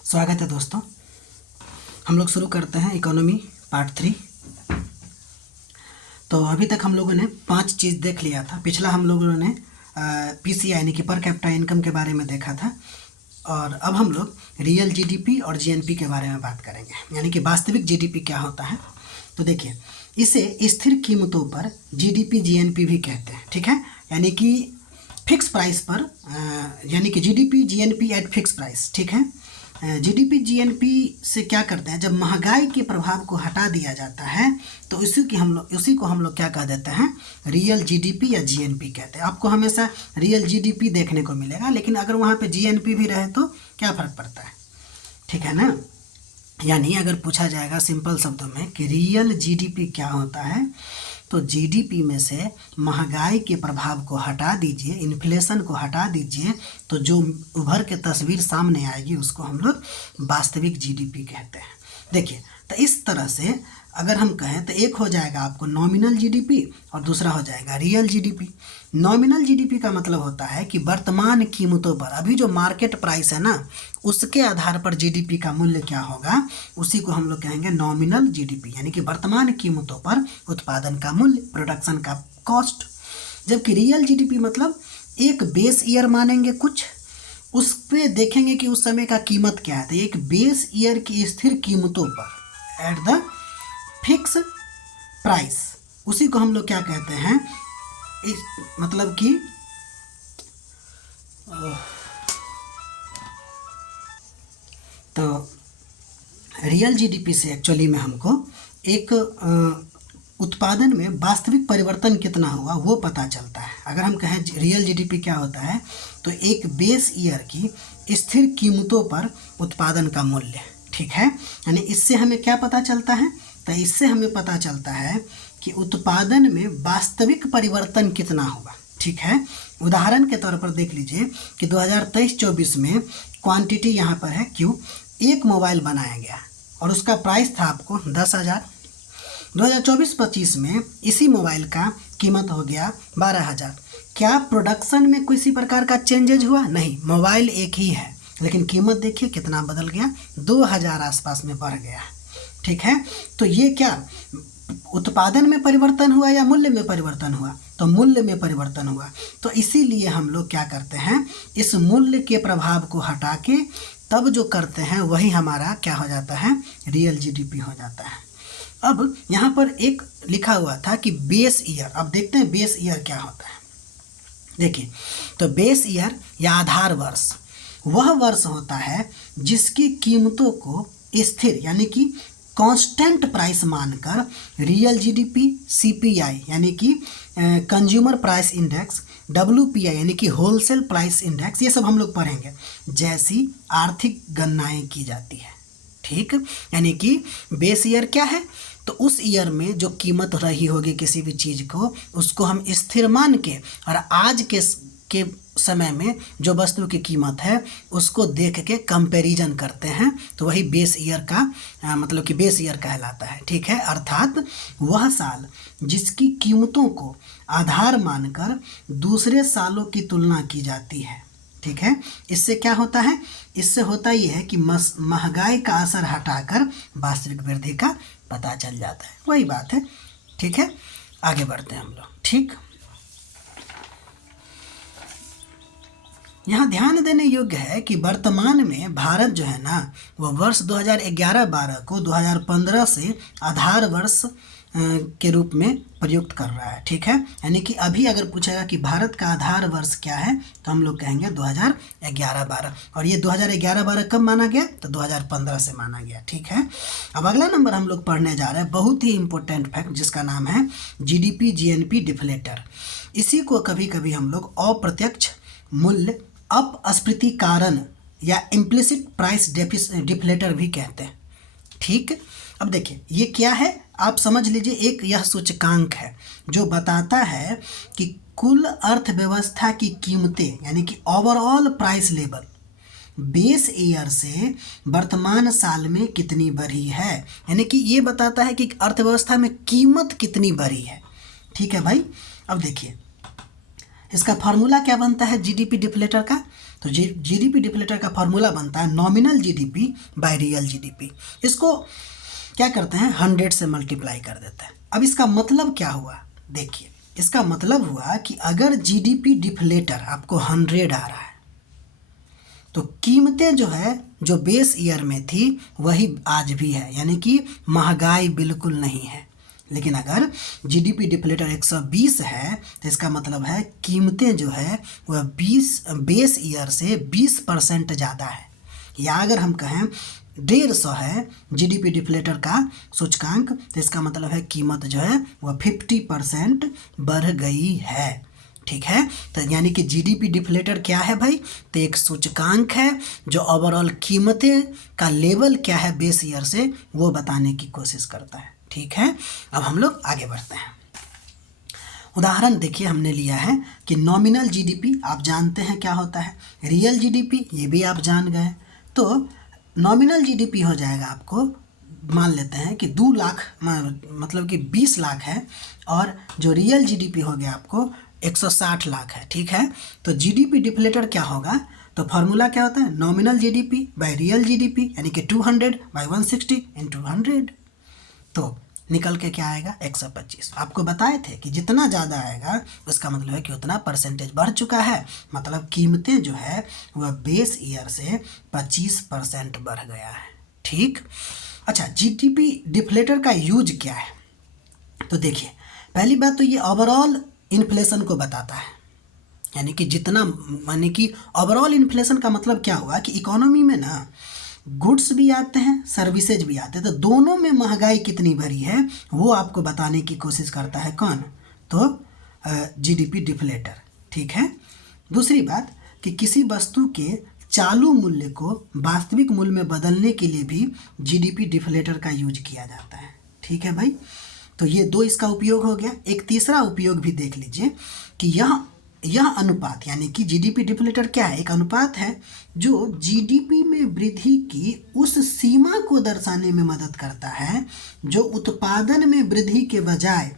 स्वागत है दोस्तों। हम लोग शुरू करते हैं इकोनॉमी पार्ट 3। तो अभी तक हम लोगों ने 5 चीज़ देख लिया था। पिछला हम लोगों ने पीसीआई यानी कि पर कैपिटा इनकम के बारे में देखा था, और अब हम लोग रियल जीडीपी और जीएनपी के बारे में बात करेंगे, यानी कि वास्तविक जीडीपी क्या होता है। तो देखिए, इसे स्थिर कीमतों पर जीडीपी जीएनपी भी कहते हैं, ठीक है। यानी कि फिक्स प्राइस पर, यानी कि GDP GNP eight fix price, ठीक है। जीडीपी जीएनपी से क्या करते हैं, जब महंगाई के प्रभाव को हटा दिया जाता है तो उसी को हम लोग क्या कह देते हैं, रियल जीडीपी या जीएनपी कहते हैं। आपको हमेशा रियल जीडीपी देखने को मिलेगा, लेकिन अगर वहाँ पे जीएनपी भी रहे तो क्या फ़र्क पड़ता है, ठीक है ना। यानी अगर पूछा जाएगा सिंपल शब्दों में कि रियल जीडीपी क्या होता है, तो जीडीपी में से महंगाई के प्रभाव को हटा दीजिए, इन्फ्लेशन को हटा दीजिए, तो जो उभर के तस्वीर सामने आएगी उसको हम लोग वास्तविक जीडीपी कहते हैं। देखिए, तो इस तरह से अगर हम कहें तो एक हो जाएगा आपको नॉमिनल जीडीपी और दूसरा हो जाएगा रियल जीडीपी। नॉमिनल जीडीपी का मतलब होता है कि वर्तमान कीमतों पर, अभी जो मार्केट प्राइस है ना, उसके आधार पर जीडीपी का मूल्य क्या होगा, उसी को हम लोग कहेंगे नॉमिनल जीडीपी, यानी कि वर्तमान कीमतों पर उत्पादन का मूल्य, प्रोडक्शन का कॉस्ट। जबकि रियल जीडीपी मतलब एक बेस ईयर मानेंगे कुछ, उस पर देखेंगे कि उस समय का कीमत क्या है। तो एक बेस ईयर की स्थिर कीमतों पर एट द फिक्स प्राइस, उसी को हम लोग क्या कहते हैं, इस मतलब कि तो रियल जीडीपी से एक्चुअली में हमको एक उत्पादन में वास्तविक परिवर्तन कितना हुआ वो पता चलता है। अगर हम कहें रियल जीडीपी क्या होता है, तो एक बेस ईयर की स्थिर कीमतों पर उत्पादन का मूल्य, ठीक है। यानी इससे हमें क्या पता चलता है, तो इससे हमें पता चलता है कि उत्पादन में वास्तविक परिवर्तन कितना हुआ, ठीक है। उदाहरण के तौर पर देख लीजिए कि 2023-24 में क्वांटिटी यहाँ पर है क्यू, एक मोबाइल बनाया गया और उसका प्राइस था आपको 10,000। 2024-25 में इसी मोबाइल का कीमत हो गया 12,000। क्या प्रोडक्शन में किसी प्रकार का चेंजेज हुआ? नहीं, मोबाइल एक ही है, लेकिन कीमत देखिए कितना बदल गया, 2,000 आसपास में बढ़ गया, ठीक है। तो ये क्या उत्पादन में परिवर्तन हुआ या मूल्य में परिवर्तन हुआ? तो मूल्य में परिवर्तन हुआ। तो इसीलिए हम लोग क्या करते हैं, इस मूल्य के प्रभाव को हटा के तब जो करते हैं वही हमारा क्या हो जाता है, रियल जीडीपी हो जाता है। अब यहाँ पर एक लिखा हुआ था कि बेस ईयर, अब देखते हैं बेस ईयर क्या होता है। देखिए, तो बेस ईयर या आधार वर्ष वह वर्ष होता है जिसकी कीमतों को स्थिर यानी कि कांस्टेंट प्राइस मानकर रियल जीडीपी, सीपीआई यानी कि कंज्यूमर प्राइस इंडेक्स, डब्ल्यूपीआई यानी कि होलसेल प्राइस इंडेक्स, ये सब हम लोग पढ़ेंगे, जैसी आर्थिक गणनाएं की जाती है, ठीक। यानी कि बेस ईयर क्या है, तो उस ईयर में जो कीमत रही होगी किसी भी चीज़ को, उसको हम स्थिर मान के और आज के समय में जो वस्तु की कीमत है उसको देख के कंपैरिजन करते हैं, तो वही बेस ईयर का मतलब कि बेस ईयर कहलाता है, ठीक है। अर्थात वह साल जिसकी कीमतों को आधार मानकर दूसरे सालों की तुलना की जाती है, ठीक है। इससे क्या होता है, इससे होता ये है कि महंगाई का असर हटाकर वास्तविक वृद्धि का पता चल जाता है, वही बात है, ठीक है। आगे बढ़ते हैं हम लोग, ठीक। यहाँ ध्यान देने योग्य है कि वर्तमान में भारत जो है ना, वो वर्ष 2011-12 को 2015 से आधार वर्ष के रूप में प्रयुक्त कर रहा है, ठीक है। यानी कि अभी अगर पूछेगा कि भारत का आधार वर्ष क्या है, तो हम लोग कहेंगे 2011-12, और ये 2011-12 कब माना गया, तो 2015 से माना गया, ठीक है। अब अगला नंबर हम लोग पढ़ने जा रहे हैं, बहुत ही इंपॉर्टेंट फैक्ट, जिसका नाम है जीडीपी जीएनपी डिफ्लेटर। इसी को कभी कभी हम लोग अप्रत्यक्ष मूल्य अपस्फीति कारण या इम्प्लिसिट प्राइस डिफ्लेटर भी कहते हैं, ठीक। अब देखिए ये क्या है, आप समझ लीजिए, एक यह सूचकांक है जो बताता है कि कुल अर्थव्यवस्था की कीमतें यानी कि overall price level base year से वर्तमान साल में कितनी बढ़ी है, यानी कि ये बताता है कि अर्थव्यवस्था में कीमत कितनी बढ़ी है, ठीक है भाई। अब देखिए इसका फार्मूला क्या बनता है जीडीपी डिफ्लेटर का, तो जीडीपी डिफ्लेटर का फॉर्मूला बनता है nominal GDP by real GDP. इसको क्या करते हैं 100 से मल्टीप्लाई कर देते हैं। अब इसका मतलब क्या हुआ, देखिए इसका मतलब हुआ कि अगर जीडीपी डिफ्लेटर आपको 100 आ रहा है तो कीमतें जो है जो बेस ईयर में थी वही आज भी है, यानी कि महंगाई बिल्कुल नहीं है। लेकिन अगर जीडीपी डिफ्लेटर 120 है तो इसका मतलब है कीमतें जो है वह बेस ईयर से 20% ज़्यादा है। या अगर हम कहें 150 है जीडीपी डिफ्लेटर का सूचकांक तो इसका मतलब है कीमत जो है वह 50% बढ़ गई है। ठीक है, तो यानी कि जीडीपी डिफ्लेटर क्या है भाई, तो एक सूचकांक है जो ओवरऑल कीमतें का लेवल क्या है बेस ईयर से वो बताने की कोशिश करता है। ठीक है, अब हम लोग आगे बढ़ते हैं। उदाहरण देखिए हमने लिया है कि नॉमिनल जीडीपी आप जानते हैं क्या होता है, रियल जीडीपी ये भी आप जान गए। तो नॉमिनल जीडीपी हो जाएगा आपको, मान लेते हैं कि 2 लाख मतलब कि 20 लाख है, और जो रियल जीडीपी हो गया आपको 160 लाख है। ठीक है, तो जीडीपी डिफ्लेटर क्या होगा, तो फॉर्मूला क्या होता है nominal GDP by real GDP, यानी कि 200 बाय 160 इंटू 100। तो निकल के क्या आएगा 125। आपको बताए थे कि जितना ज़्यादा आएगा उसका मतलब है कि उतना परसेंटेज बढ़ चुका है, मतलब कीमतें जो है वह बेस ईयर से 25% बढ़ गया है। ठीक, अच्छा जीडीपी डिफ्लेटर का यूज क्या है, तो देखिए पहली बात तो ये ओवरऑल इन्फ्लेशन को बताता है, यानी कि जितना माने कि ओवरऑल इन्फ्लेशन का मतलब क्या हुआ कि इकोनॉमी में ना गुड्स भी आते हैं सर्विसेज भी आते हैं, तो दोनों में महंगाई कितनी भरी है वो आपको बताने की कोशिश करता है कौन, तो जीडीपी डिफ्लेटर। ठीक है, दूसरी बात कि किसी वस्तु के चालू मूल्य को वास्तविक मूल्य में बदलने के लिए भी जीडीपी डिफ्लेटर का यूज किया जाता है। ठीक है भाई, तो ये 2 इसका उपयोग हो गया। एक तीसरा उपयोग भी देख लीजिए कि यह अनुपात यानी कि जीडीपी डिफ्लेटर क्या है, एक अनुपात है जो जीडीपी में वृद्धि की उस सीमा को दर्शाने में मदद करता है जो उत्पादन में वृद्धि के बजाय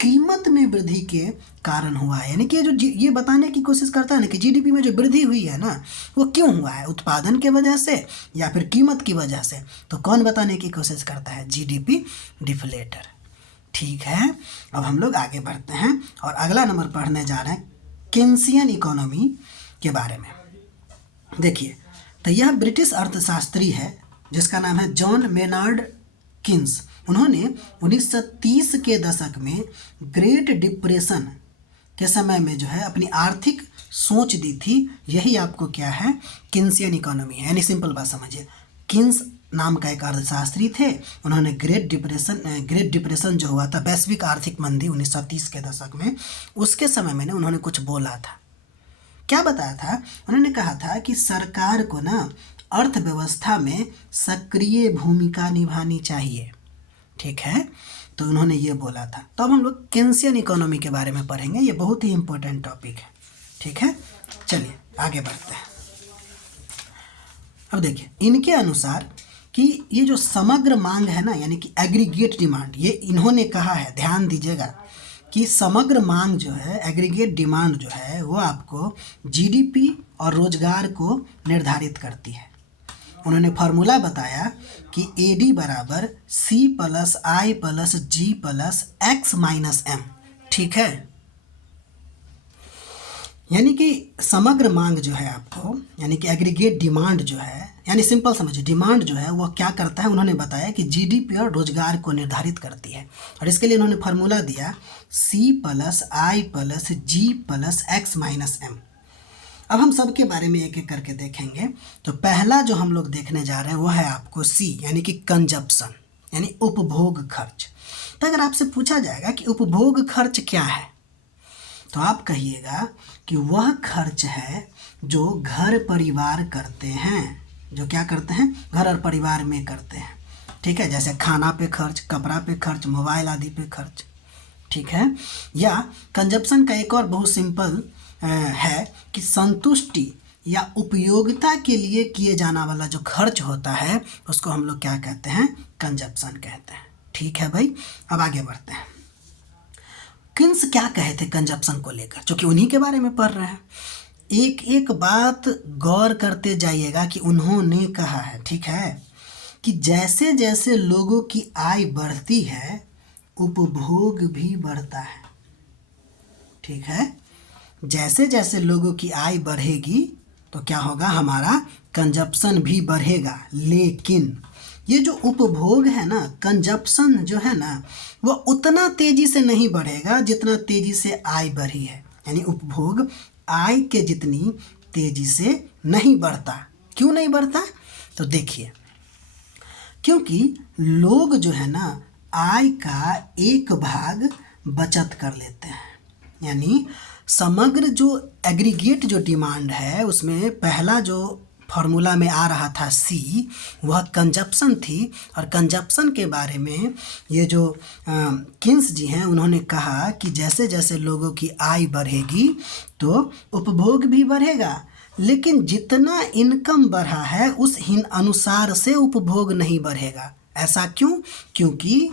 कीमत में वृद्धि के कारण हुआ है। यानी कि ये बताने की कोशिश करता है ना कि जीडीपी में जो वृद्धि हुई है ना वो क्यों हुआ है, उत्पादन के वजह से या फिर कीमत की वजह से, तो कौन बताने की कोशिश करता है, जीडीपी डिफ्लेटर। ठीक है, अब हम लोग आगे बढ़ते हैं और अगला नंबर पढ़ने जा रहे हैं केन्सियन इकोनॉमी के बारे में। देखिए तो यह ब्रिटिश अर्थशास्त्री है जिसका नाम है जॉन मेनार्ड किन्स। उन्होंने 1930 के दशक में ग्रेट डिप्रेशन के समय में जो है अपनी आर्थिक सोच दी थी। यही आपको क्या है केन्सियन इकोनॉमी है, यानी सिंपल बात समझिए, किन्स नाम का एक अर्थशास्त्री थे। उन्होंने ग्रेट डिप्रेशन जो हुआ था वैश्विक आर्थिक मंदी 1930 के दशक में, उसके समय में उन्होंने कुछ बोला था। क्या बताया था, उन्होंने कहा था कि सरकार को ना अर्थव्यवस्था में सक्रिय भूमिका निभानी चाहिए। ठीक है, तो उन्होंने ये बोला था। तो अब हम लोग केन्सियन इकोनॉमी के बारे में पढ़ेंगे, ये बहुत ही इंपॉर्टेंट टॉपिक है। ठीक है, चलिए आगे बढ़ते हैं। अब देखिए इनके अनुसार कि ये जो समग्र मांग है ना, यानी कि एग्रीगेट डिमांड, ये इन्होंने कहा है, ध्यान दीजिएगा कि समग्र मांग जो है एग्रीगेट डिमांड जो है वो आपको जीडीपी और रोजगार को निर्धारित करती है। उन्होंने फार्मूला बताया कि एडी बराबर सी प्लस आई प्लस जी प्लस एक्स माइनस एम। ठीक है, यानी कि समग्र मांग जो है आपको, यानी कि एग्रीगेट डिमांड जो है, यानी सिंपल समझिए डिमांड जो है वो क्या करता है, उन्होंने बताया कि जीडीपी और रोजगार को निर्धारित करती है। और इसके लिए उन्होंने फार्मूला दिया सी प्लस आई प्लस जी प्लस एक्स माइनस एम। अब हम सब के बारे में एक एक करके देखेंगे। तो पहला जो हम लोग देखने जा रहे हैं वो है आपको सी, यानी कि कंजप्शन, यानी उपभोग खर्च। तो अगर आपसे पूछा जाएगा कि उपभोग खर्च क्या है, तो आप कहिएगा कि वह खर्च है जो घर परिवार करते हैं, जो क्या करते हैं, घर और परिवार में करते हैं। ठीक है, जैसे खाना पे खर्च, कपड़ा पे खर्च, मोबाइल आदि पे खर्च। ठीक है, या कंजप्शन का एक और बहुत सिंपल है कि संतुष्टि या उपयोगिता के लिए किए जाना वाला जो खर्च होता है उसको हम लोग क्या कहते हैं, कंजप्शन कहते हैं। ठीक है भाई, अब आगे बढ़ते हैं। किन्स क्या कहे थे कंजप्शन को लेकर, क्योंकि उन्हीं के बारे में पढ़ रहे हैं। एक एक बात गौर करते जाइएगा कि उन्होंने कहा है, ठीक है, कि जैसे जैसे लोगों की आय बढ़ती है उपभोग भी बढ़ता है, ठीक है। जैसे जैसे लोगों की आय बढ़ेगी तो क्या होगा, हमारा कंजप्शन भी बढ़ेगा। लेकिन ये जो उपभोग है ना, कंजप्शन जो है ना, वो उतना तेजी से नहीं बढ़ेगा जितना तेजी से आय बढ़ी है। यानी उपभोग आय के जितनी तेजी से नहीं बढ़ता। क्यों नहीं बढ़ता? तो देखिए, क्योंकि लोग जो है ना आय का एक भाग बचत कर लेते हैं। यानी समग्र जो एग्रीगेट जो डिमांड है उसमें पहला जो फार्मूला में आ रहा था सी, वह कंजप्शन थी। और कंजप्शन के बारे में ये जो किन्स जी हैं उन्होंने कहा कि जैसे जैसे लोगों की आय बढ़ेगी तो उपभोग भी बढ़ेगा, लेकिन जितना इनकम बढ़ा है उस अनुसार से उपभोग नहीं बढ़ेगा। ऐसा क्यों? क्योंकि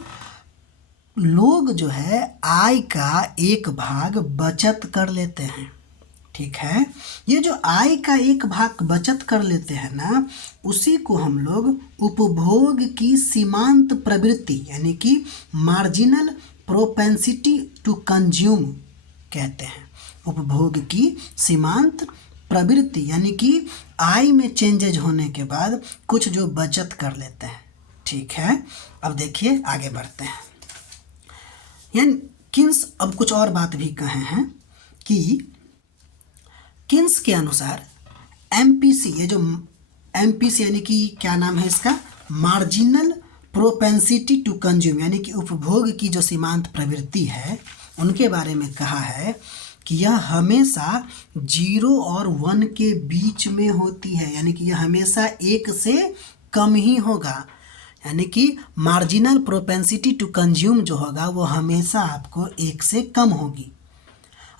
लोग जो है आय का एक भाग बचत कर लेते हैं, ठीक है। ये जो आय का एक भाग बचत कर लेते हैं ना, उसी को हम लोग उपभोग की सीमांत प्रवृत्ति यानी कि मार्जिनल प्रोपेंसिटी टू कंज्यूम कहते हैं। उपभोग की सीमांत प्रवृत्ति यानी कि आय में चेंजेज होने के बाद कुछ जो बचत कर लेते हैं, ठीक है। अब देखिए आगे बढ़ते हैं। यानी किन्स अब कुछ और बात भी कहे हैं कि किन्स के अनुसार एमपीसी, ये जो एमपीसी यानी कि क्या नाम है इसका, मार्जिनल प्रोपेंसिटी टू कंज्यूम, यानी कि उपभोग की जो सीमांत प्रवृत्ति है उनके बारे में कहा है कि यह हमेशा 0 और 1 के बीच में होती है। यानी कि यह हमेशा 1 से कम ही होगा। यानी कि मार्जिनल प्रोपेंसिटी टू कंज्यूम जो होगा वो हमेशा आपको 1 से कम होगी।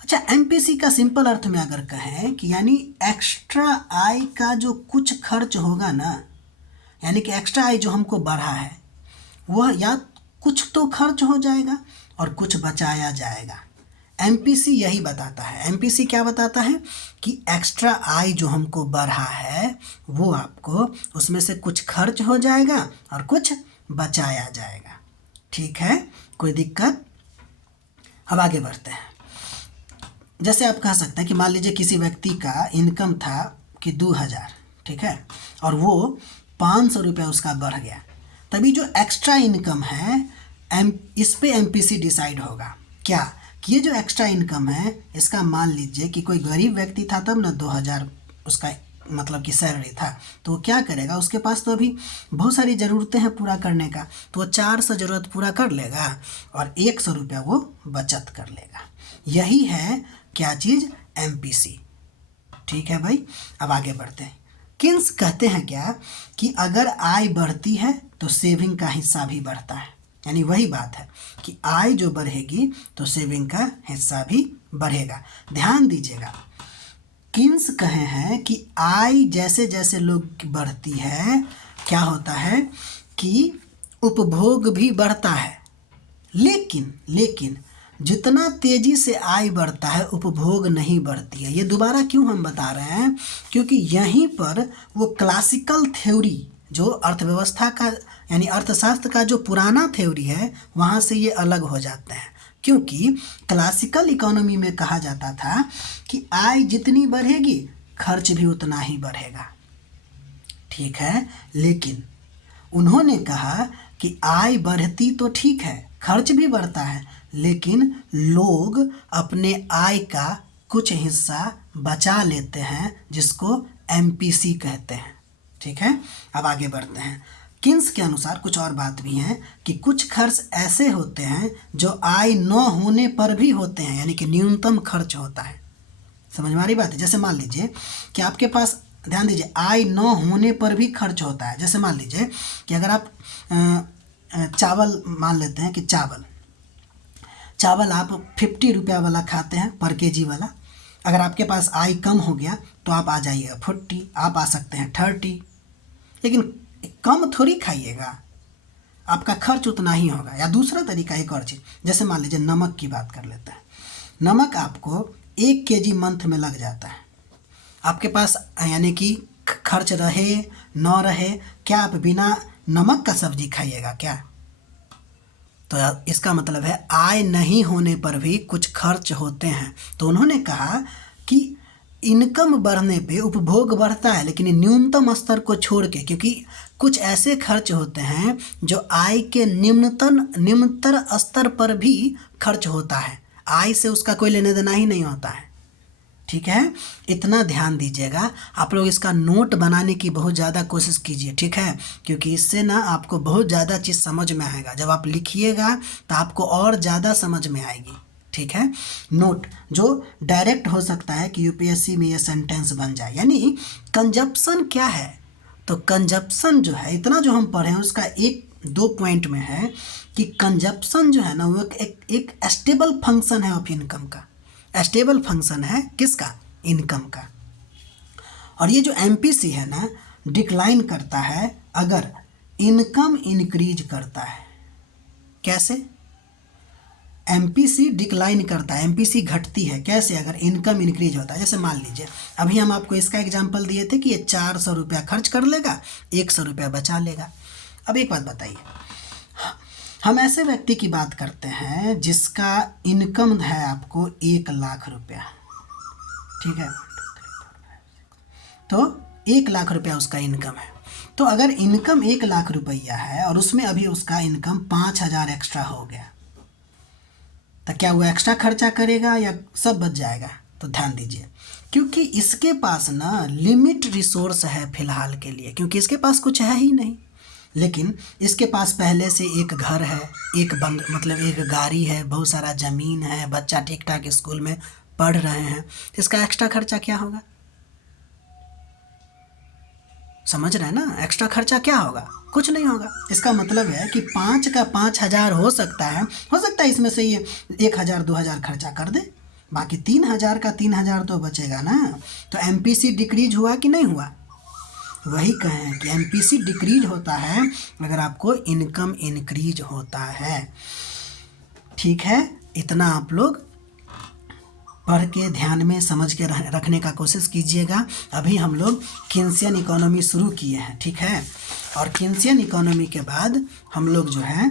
अच्छा, एमपीसी का सिंपल अर्थ में अगर कहें कि यानी एक्स्ट्रा आय का जो कुछ खर्च होगा ना, यानी कि एक्स्ट्रा आय जो हमको बढ़ा है वह या कुछ तो खर्च हो जाएगा और कुछ बचाया जाएगा। एमपीसी यही बताता है। एमपीसी क्या बताता है कि एक्स्ट्रा आय जो हमको बढ़ा है वो आपको उसमें से कुछ खर्च हो जाएगा और कुछ बचाया जाएगा, ठीक है। कोई दिक्कत? अब आगे बढ़ते हैं। जैसे आप कह सकते हैं कि मान लीजिए किसी व्यक्ति का इनकम था कि 2000, ठीक है, और वो 500 रुपया उसका बढ़ गया, तभी जो एक्स्ट्रा इनकम है इस पे एमपीसी डिसाइड होगा। क्या कि ये जो एक्स्ट्रा इनकम है इसका मान लीजिए कि कोई गरीब व्यक्ति था तब ना 2000 उसका मतलब कि सैलरी था, तो वो क्या करेगा, उसके पास तो अभी बहुत सारी ज़रूरतें हैं पूरा करने का, तो वो 400 ज़रूरत पूरा कर लेगा और 100 रुपया वो बचत कर लेगा। यही है क्या चीज़, एमपीसी, ठीक है भाई। अब आगे बढ़ते हैं। किन्स कहते हैं क्या कि अगर आय बढ़ती है तो सेविंग का हिस्सा भी बढ़ता है। यानी वही बात है कि आय जो बढ़ेगी तो सेविंग का हिस्सा भी बढ़ेगा। ध्यान दीजिएगा, किन्स कहे हैं कि आय जैसे जैसे लोग की बढ़ती है क्या होता है कि उपभोग भी बढ़ता है, लेकिन जितना तेजी से आय बढ़ता है उपभोग नहीं बढ़ती है। ये दोबारा क्यों हम बता रहे हैं, क्योंकि यहीं पर वो क्लासिकल थ्योरी जो अर्थव्यवस्था का यानी अर्थशास्त्र का जो पुराना थ्योरी है वहाँ से ये अलग हो जाते हैं। क्योंकि क्लासिकल इकोनॉमी में कहा जाता था कि आय जितनी बढ़ेगी खर्च भी उतना ही बढ़ेगा, ठीक है। लेकिन उन्होंने कहा कि आय बढ़ती तो ठीक है, खर्च भी बढ़ता है, लेकिन लोग अपने आय का कुछ हिस्सा बचा लेते हैं जिसको एमपीसी कहते हैं, ठीक है। अब आगे बढ़ते हैं। किन्स के अनुसार कुछ और बात भी है कि कुछ खर्च ऐसे होते हैं जो आय न होने पर भी होते हैं, यानी कि न्यूनतम खर्च होता है। समझ में आ रही बात है? जैसे मान लीजिए कि आपके पास, ध्यान दीजिए, आय न होने पर भी खर्च होता है। जैसे मान लीजिए कि अगर आप चावल मान लेते हैं कि चावल आप 50 रुपया वाला खाते हैं पर केजी वाला, अगर आपके पास आय कम हो गया तो आप आ जाइएगा 40, आप आ सकते हैं 30, लेकिन कम थोड़ी खाइएगा, आपका खर्च उतना ही होगा। या दूसरा तरीका एक और चीज़, जैसे मान लीजिए नमक की बात कर लेते हैं। नमक आपको 1 केजी मंथ में लग जाता है, आपके पास यानी कि खर्च रहे न रहे, क्या आप बिना नमक का सब्जी खाइएगा क्या? तो इसका मतलब है आय नहीं होने पर भी कुछ खर्च होते हैं। तो उन्होंने कहा कि इनकम बढ़ने पे उपभोग बढ़ता है, लेकिन न्यूनतम स्तर को छोड़ के, क्योंकि कुछ ऐसे खर्च होते हैं जो आय के निम्नतर स्तर पर भी खर्च होता है, आय से उसका कोई लेना देना ही नहीं होता है। ठीक है, इतना ध्यान दीजिएगा। आप लोग इसका नोट बनाने की बहुत ज़्यादा कोशिश कीजिए, ठीक है, क्योंकि इससे ना आपको बहुत ज़्यादा चीज़ समझ में आएगा। जब आप लिखिएगा तो आपको और ज़्यादा समझ में आएगी। ठीक है, नोट जो डायरेक्ट हो सकता है कि यूपीएससी में ये सेंटेंस बन जाए, यानी कंजप्शन क्या है। तो कंजप्शन जो है, इतना जो हम पढ़े हैं उसका एक दो पॉइंट में है कि कंजप्शन जो है ना वो एक स्टेबल फंक्शन है ऑफ इनकम का। स्टेबल फंक्शन है किसका? इनकम का। और ये जो एमपीसी है ना डिक्लाइन करता है अगर इनकम इंक्रीज करता है। कैसे? एमपीसी डिक्लाइन करता है, एमपीसी घटती है कैसे? अगर इनकम इंक्रीज होता है। जैसे मान लीजिए अभी हम आपको इसका एग्जांपल दिए थे कि ये 400 रुपया खर्च कर लेगा, 100 रुपया बचा लेगा। अब एक बात बताइए, हम ऐसे व्यक्ति की बात करते हैं जिसका इनकम है आपको 1 लाख रुपया, ठीक है, तो 1 लाख रुपया उसका इनकम है। तो अगर इनकम 1 लाख रुपया है और उसमें अभी उसका इनकम 5,000 एक्स्ट्रा हो गया, तो क्या वो एक्स्ट्रा खर्चा करेगा या सब बच जाएगा? तो ध्यान दीजिए, क्योंकि इसके पास ना लिमिट रिसोर्स है फिलहाल के लिए, क्योंकि इसके पास कुछ है ही नहीं। लेकिन इसके पास पहले से एक घर है, मतलब एक गाड़ी है, बहुत सारा ज़मीन है, बच्चा ठीक ठाक स्कूल में पढ़ रहे हैं। इसका एक्स्ट्रा खर्चा क्या होगा? समझ रहे हैं ना? एक्स्ट्रा खर्चा क्या होगा? कुछ नहीं होगा। इसका मतलब है कि 5 का 5,000 हो सकता है इसमें से ये 1,000 2,000 खर्चा कर दे, बाकी 3,000 का 3,000 तो बचेगा ना। तो एमपीसी डिक्रीज हुआ कि नहीं हुआ? वही कहें कि एमपीसी डिक्रीज होता है अगर आपको इनकम इंक्रीज होता है। ठीक है, इतना आप लोग पढ़ के ध्यान में समझ के रखने का कोशिश कीजिएगा। अभी हम लोग किन्सियन इकोनॉमी शुरू किए हैं, ठीक है, और किन्सियन इकोनॉमी के बाद हम लोग जो है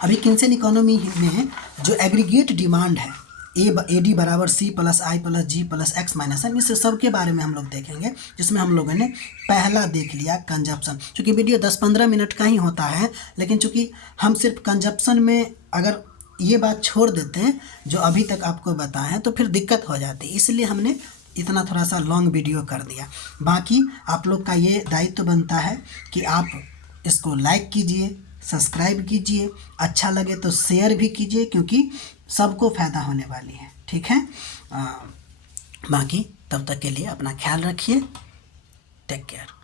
अभी किन्सियन इकोनॉमी में जो एग्रीगेट डिमांड है AD बराबर C plus I plus G plus X minus N, इस सब के बारे में हम लोग देखेंगे, जिसमें हम लोगों ने पहला देख लिया कंजप्शन। चूँकि वीडियो 10-15 मिनट का ही होता है, लेकिन चूँकि हम सिर्फ कंजप्शन में अगर ये बात छोड़ देते हैं जो अभी तक आपको बताएं हैं तो फिर दिक्कत हो जाती है, इसलिए हमने इतना थोड़ा सा लॉन्ग वीडियो कर दिया। बाकी आप लोग का ये दायित्व बनता है कि आप इसको लाइक कीजिए, सब्सक्राइब कीजिए, अच्छा लगे तो शेयर भी कीजिए, क्योंकि सबको फ़ायदा होने वाली है। ठीक है, बाकी तब तक के लिए अपना ख्याल रखिए। Take care.